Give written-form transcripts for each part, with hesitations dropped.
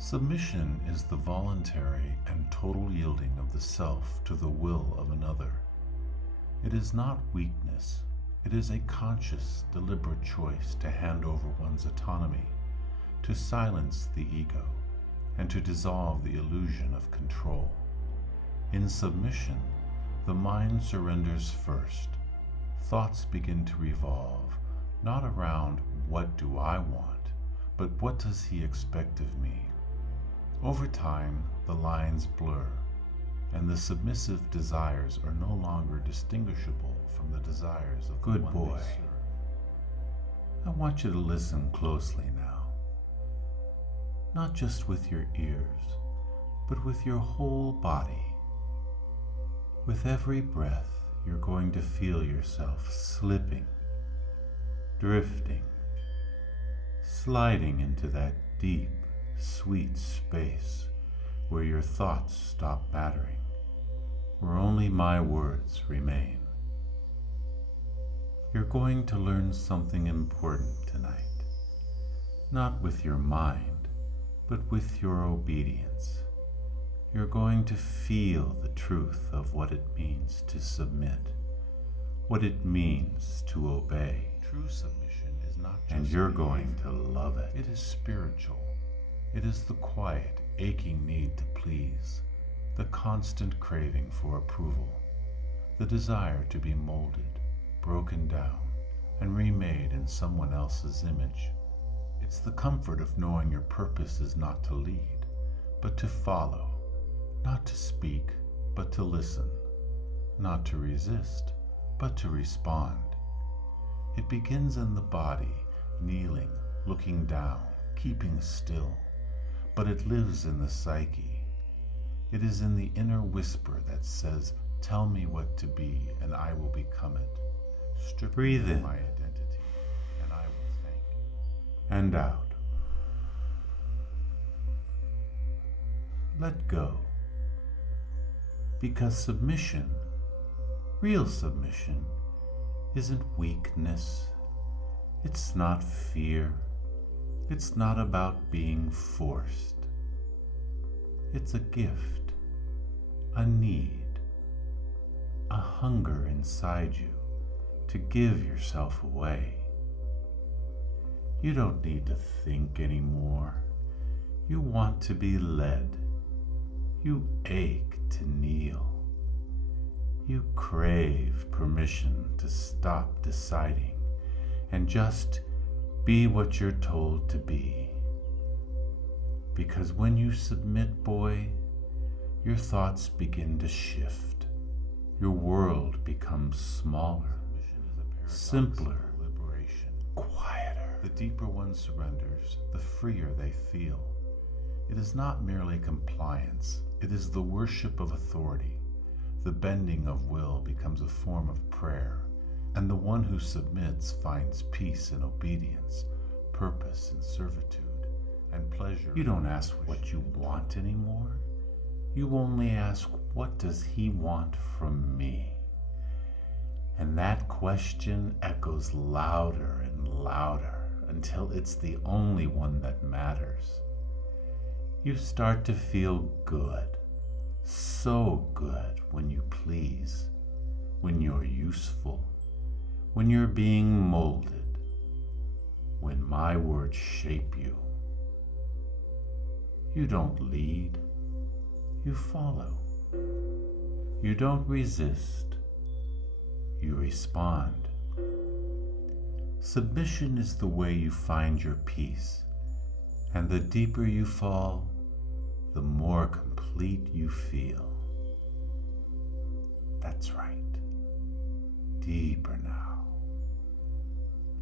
Submission is the voluntary and total yielding of the self to the will of another. It is not weakness, it is a conscious, deliberate choice to hand over one's autonomy, to silence the ego, and to dissolve the illusion of control. In submission, the mind surrenders first. Thoughts begin to revolve, not around what do I want, but what does he expect of me? Over time, the lines blur, and the submissive desires are no longer distinguishable from the desires of the one they serve. I want you to listen closely now, not just with your ears, but with your whole body. With every breath, you're going to feel yourself slipping, drifting, sliding into that deep, sweet space where your thoughts stop mattering, where only my words remain. You're going to learn something important tonight, not with your mind, but with your obedience. You're going to feel the truth of what it means to submit, what it means to obey. True submission is not just, and you're going to love it. It is spiritual. It is the quiet, aching need to please, the constant craving for approval, the desire to be molded, broken down, and remade in someone else's image. It's the comfort of knowing your purpose is not to lead, but to follow, not to speak, but to listen, not to resist, but to respond. It begins in the body, kneeling, looking down, keeping still. But it lives in the psyche. It is in the inner whisper that says, "Tell me what to be, and I will become it. Strip me of my identity, and I will thank you." And out. Let go. Because submission, real submission, isn't weakness. It's not fear. It's not about being forced. It's a gift, a need, a hunger inside you to give yourself away. You don't need to think anymore. You want to be led. You ache to kneel. You crave permission to stop deciding and just be what you're told to be. Because when you submit, boy, your thoughts begin to shift. Your world becomes smaller, simpler, quieter. The deeper one surrenders, the freer they feel. It is not merely compliance, it is the worship of authority. The bending of will becomes a form of prayer. And the one who submits finds peace in obedience, purpose in servitude, and pleasure. You don't ask what you want anymore. You only ask, what does he want from me? And that question echoes louder and louder until it's the only one that matters. You start to feel good, so good when you please, when you're useful, when you're being molded, when my words shape you. You don't lead, you follow. You don't resist, you respond. Submission is the way you find your peace, and the deeper you fall, the more complete you feel. That's right. Deeper now.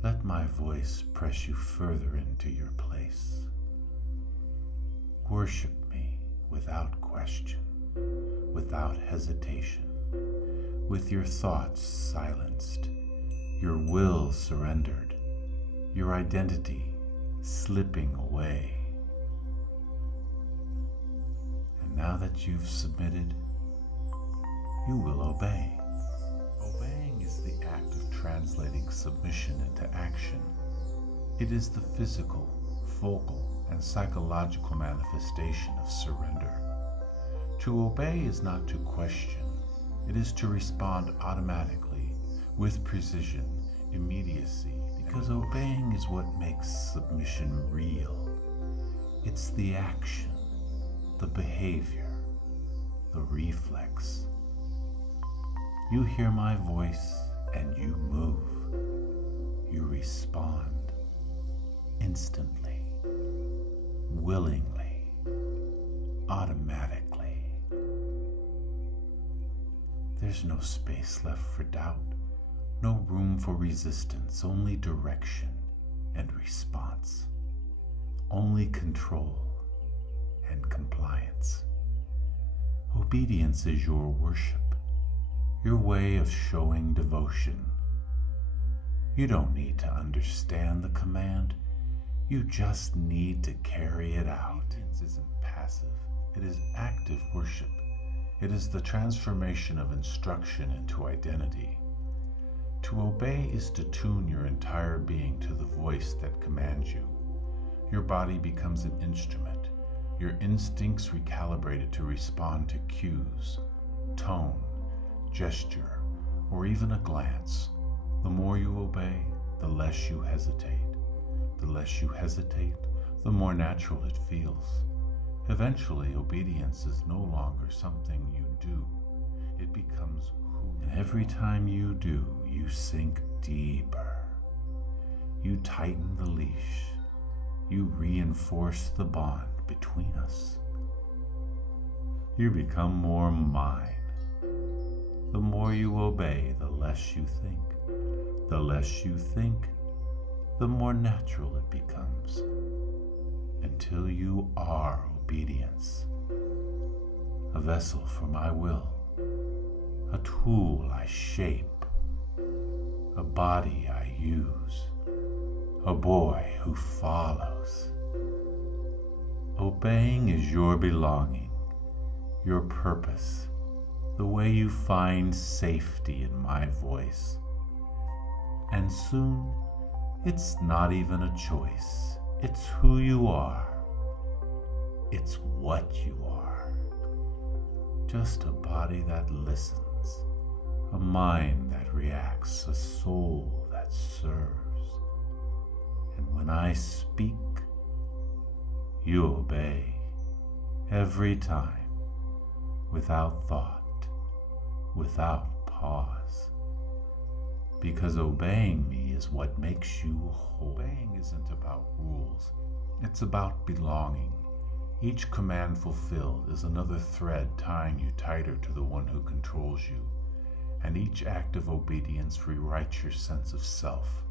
Let my voice press you further into your place. Worship me without question, without hesitation, with your thoughts silenced, your will surrendered, your identity slipping away. And now that you've submitted, you will obey. Obeying is the act of translating submission into action. It is the physical, vocal, and psychological manifestation of surrender. To obey is not to question, it is to respond automatically, with precision, immediacy, because obeying is what makes submission real. It's the action, the behavior, the reflex. You hear my voice and you move. You respond instantly, willingly, automatically. There's no space left for doubt, no room for resistance, only direction and response, only control and compliance. Obedience is your worship, your way of showing devotion. You don't need to understand the command, you just need to carry it out. Obedience isn't passive, it is active worship. It is the transformation of instruction into identity. To obey is to tune your entire being to the voice that commands you. Your body becomes an instrument, your instincts recalibrated to respond to cues, tone, gesture, or even a glance. The more you obey, the less you hesitate. The less you hesitate, the more natural it feels. Eventually, obedience is no longer something you do. It becomes who. And every time you do, you sink deeper. You tighten the leash. You reinforce the bond between us. You become more mine. The more you obey, the less you think. The less you think, the more natural it becomes, until you are obedience, a vessel for my will, a tool I shape, a body I use, a boy who follows. Obeying is your belonging, your purpose, the way you find safety in my voice. And soon, it's not even a choice. It's who you are. It's what you are. Just a body that listens, a mind that reacts, a soul that serves. And when I speak, you obey every time, without thought, without pause. Because obeying me is what makes you whole. Obeying isn't about rules, it's about belonging. Each command fulfilled is another thread tying you tighter to the one who controls you, and each act of obedience rewrites your sense of self.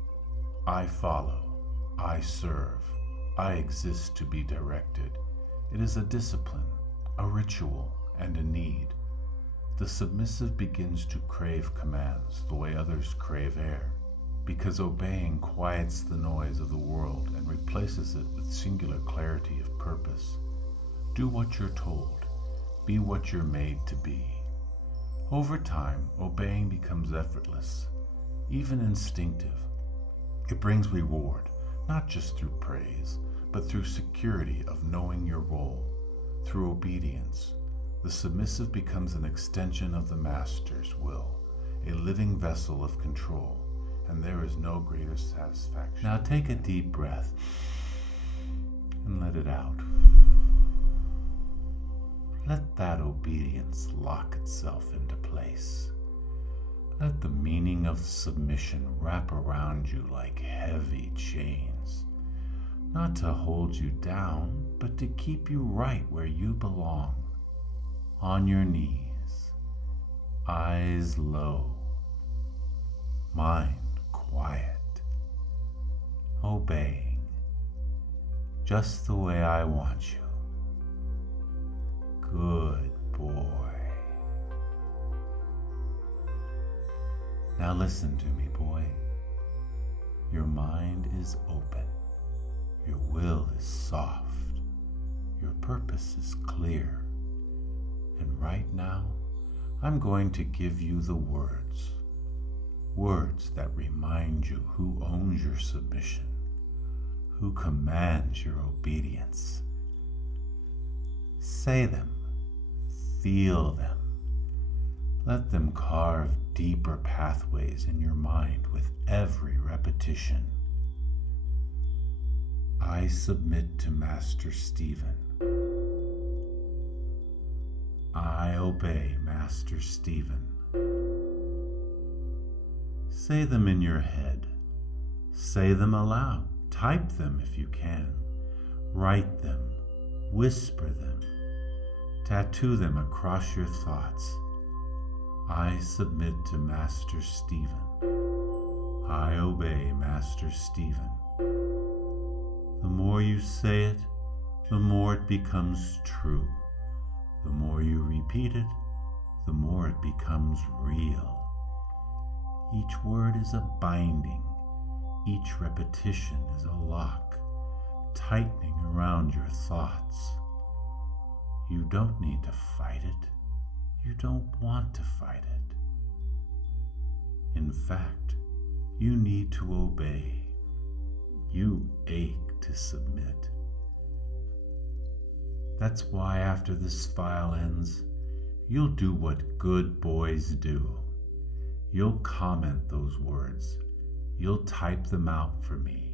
I follow, I serve, I exist to be directed. It is a discipline, a ritual, and a need. The submissive begins to crave commands the way others crave air, because obeying quiets the noise of the world and replaces it with singular clarity of purpose. Do what you're told. Be what you're made to be. Over time, obeying becomes effortless, even instinctive. It brings reward, not just through praise, but through security of knowing your role. Through obedience, the submissive becomes an extension of the master's will, a living vessel of control, and there is no greater satisfaction. Now take a deep breath and let it out. Let that obedience lock itself into place. Let the meaning of submission wrap around you like heavy chains, not to hold you down, but to keep you right where you belong. On your knees, eyes low, mind quiet, obeying just the way I want you. Good boy. Now listen to me, boy. Your mind is open. Your will is soft. Your purpose is clear. And right now, I'm going to give you the words. Words that remind you who owns your submission, who commands your obedience. Say them, feel them. Let them carve deeper pathways in your mind with every repetition. I submit to Master Stephen. I obey Master Stephen. Say them in your head. Say them aloud. Type them if you can. Write them. Whisper them. Tattoo them across your thoughts. I submit to Master Stephen. I obey Master Stephen. The more you say it, the more it becomes true. The more you repeat it, the more it becomes real. Each word is a binding. Each repetition is a lock, tightening around your thoughts. You don't need to fight it. You don't want to fight it. In fact, you need to obey. You ache to submit. That's why after this file ends, you'll do what good boys do. You'll comment those words. You'll type them out for me.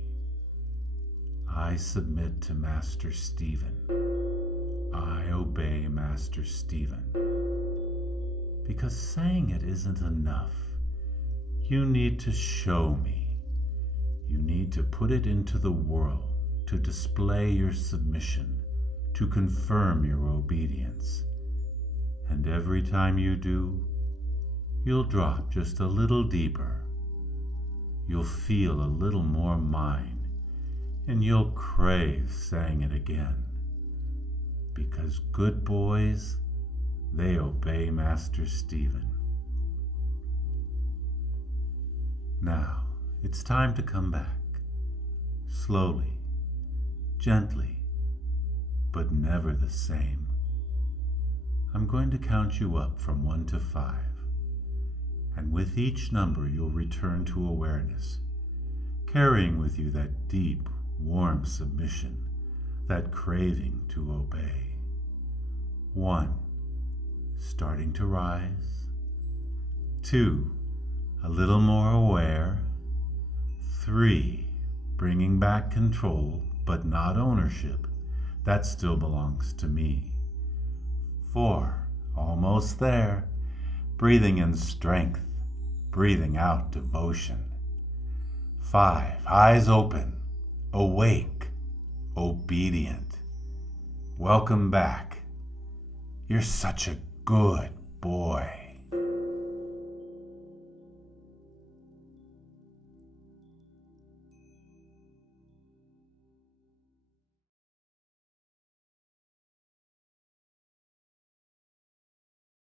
I submit to Master Stephen. I obey Master Stephen. Because saying it isn't enough. You need to show me. You need to put it into the world, to display your submission, to confirm your obedience. And every time you do, you'll drop just a little deeper. You'll feel a little more mine, and you'll crave saying it again. Because good boys, they obey Master Stephen. Now, it's time to come back. Slowly, gently, but never the same. I'm going to count you up from 1 to 5. And with each number you'll return to awareness, carrying with you that deep, warm submission, that craving to obey. 1, starting to rise. 2, a little more aware. 3, bringing back control, but not ownership. That still belongs to me. 4, almost there. Breathing in strength, breathing out devotion. 5, eyes open, awake, obedient. Welcome back. You're such a good boy.